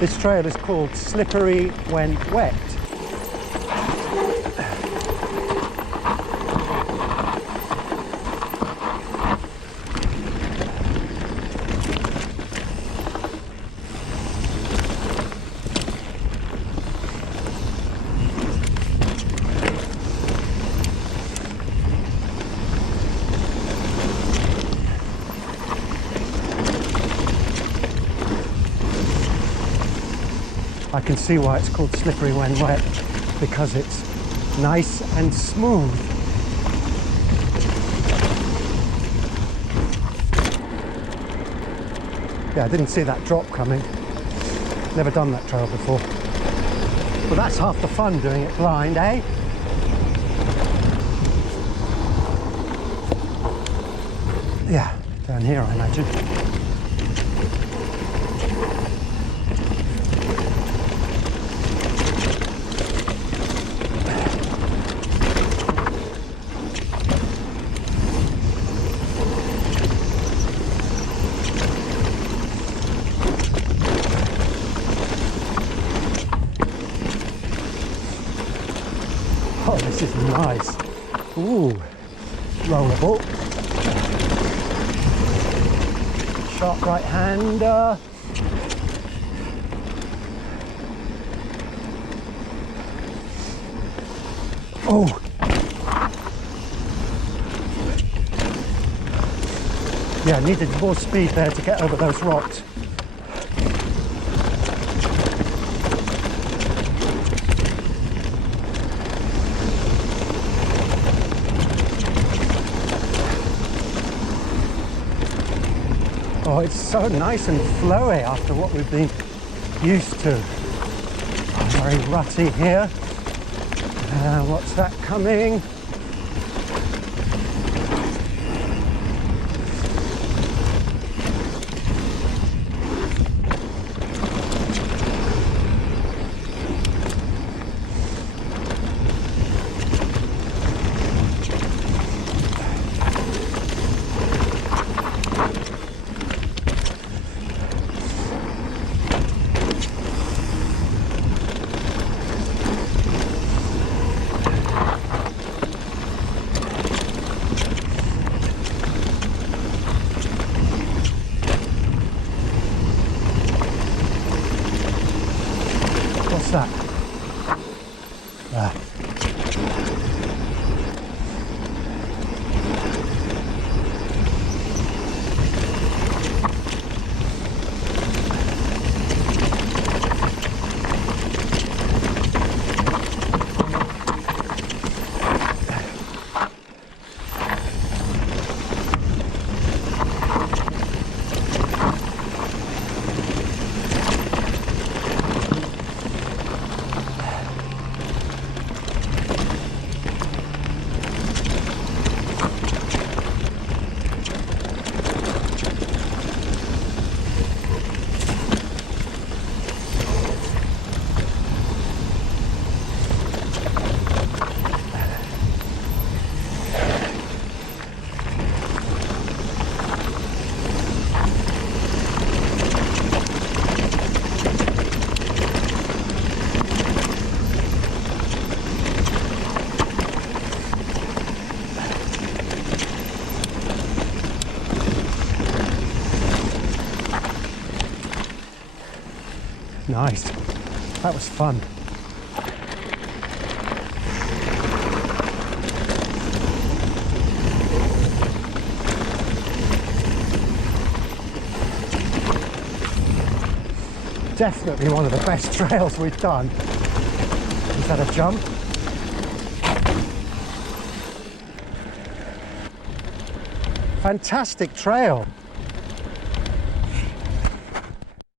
This trail is called Slippery When Wet. I can see why it's called slippery when wet, because it's nice and smooth. Yeah, I didn't see that drop coming. Never done that trail before. Well, that's half the fun doing it blind, eh? Yeah, down here I imagine. Oh, this is nice. Ooh, rollable. Sharp right hander. Oh. Yeah, needed more speed there to get over those rocks. Oh, it's so nice and flowy after what we've been used to. Oh, very rutty here. What's that coming? What's that? Nice. That was fun. Definitely one of the best trails we've done. Is that a jump? Fantastic trail.